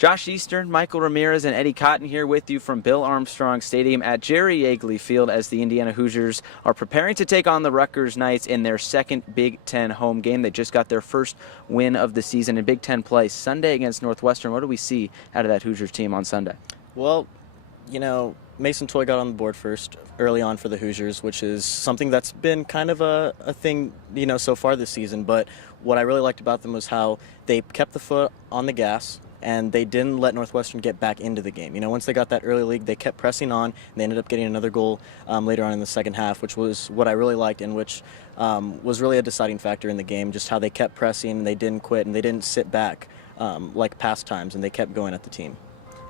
Josh Eastern, Michael Ramirez, and Eddie Cotton here with you from Bill Armstrong Stadium at Jerry Yeagley Field as the Indiana Hoosiers are preparing to take on the Rutgers Knights in their second Big Ten home game. They just got their first win of the season in Big Ten play Sunday against Northwestern. What do we see out of that Hoosiers team on Sunday? Well, Mason Toy got on the board first early on for the Hoosiers, which is something that's been kind of a thing, so far this season. But what I really liked about them was how they kept the foot on the gas and they didn't let Northwestern get back into the game. Once they got that early lead, they kept pressing on, and they ended up getting another goal later on in the second half, which was what I really liked and which was really a deciding factor in the game, just how they kept pressing and they didn't quit and they didn't sit back like past times, and they kept going at the team.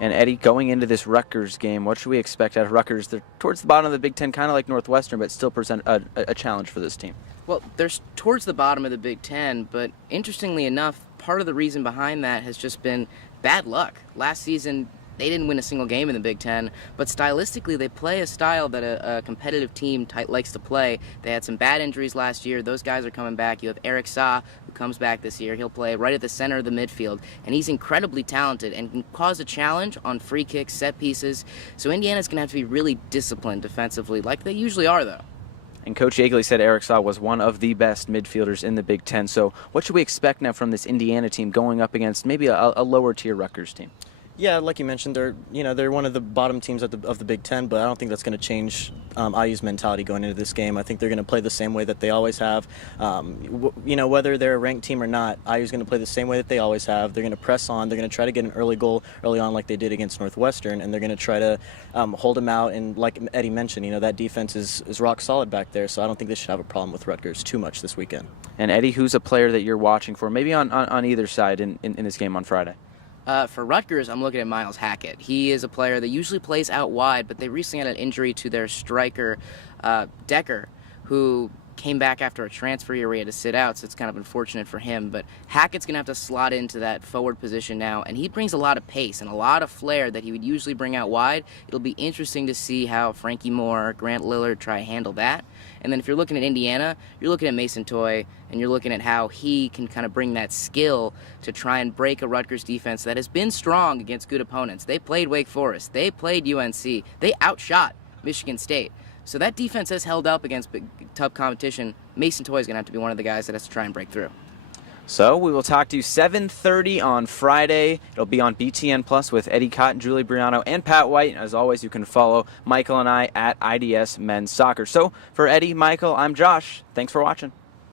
And Eddie, going into this Rutgers game, what should we expect out of Rutgers? They're towards the bottom of the Big Ten, kind of like Northwestern, but still present a challenge for this team. Well, they're towards the bottom of the Big Ten, but interestingly enough, part of the reason behind that has just been bad luck. Last season, they didn't win a single game in the Big Ten, but stylistically, they play a style that a competitive team likes to play. They had some bad injuries last year. Those guys are coming back. You have Eric Saw, who comes back this year. He'll play right at the center of the midfield, and he's incredibly talented and can cause a challenge on free kicks, set pieces. So Indiana's going to have to be really disciplined defensively, like they usually are, though. And Coach Yeagley said Eric Saw was one of the best midfielders in the Big Ten. So what should we expect now from this Indiana team going up against maybe a lower-tier Rutgers team? Yeah, like you mentioned, they're one of the bottom teams of the Big Ten, but I don't think that's going to change IU's mentality going into this game. I think they're going to play the same way that they always have. Whether they're a ranked team or not, IU's going to play the same way that they always have. They're going to press on. They're going to try to get an early goal early on like they did against Northwestern, and they're going to try to hold them out. And like Eddie mentioned, that defense is rock solid back there, so I don't think they should have a problem with Rutgers too much this weekend. And Eddie, who's a player that you're watching for, maybe on either side in this game on Friday? For Rutgers, I'm looking at Miles Hackett. He is a player that usually plays out wide, but they recently had an injury to their striker, Decker, who came back after a transfer year where he had to sit out, so it's kind of unfortunate for him. But Hackett's going to have to slot into that forward position now, and he brings a lot of pace and a lot of flair that he would usually bring out wide. It'll be interesting to see how Frankie Moore, Grant Lillard try to handle that. And then if you're looking at Indiana, you're looking at Mason Toy, and you're looking at how he can kind of bring that skill to try and break a Rutgers defense that has been strong against good opponents. They played Wake Forest. They played UNC. They outshot Michigan State. So that defense has held up against tough competition. Mason Toy is going to have to be one of the guys that has to try and break through. So we will talk to you 7:30 on Friday. It'll be on BTN Plus with Eddie Cotton, Julie Briano, and Pat White. As always, you can follow Michael and I at IDS Men's Soccer. So for Eddie, Michael, I'm Josh. Thanks for watching.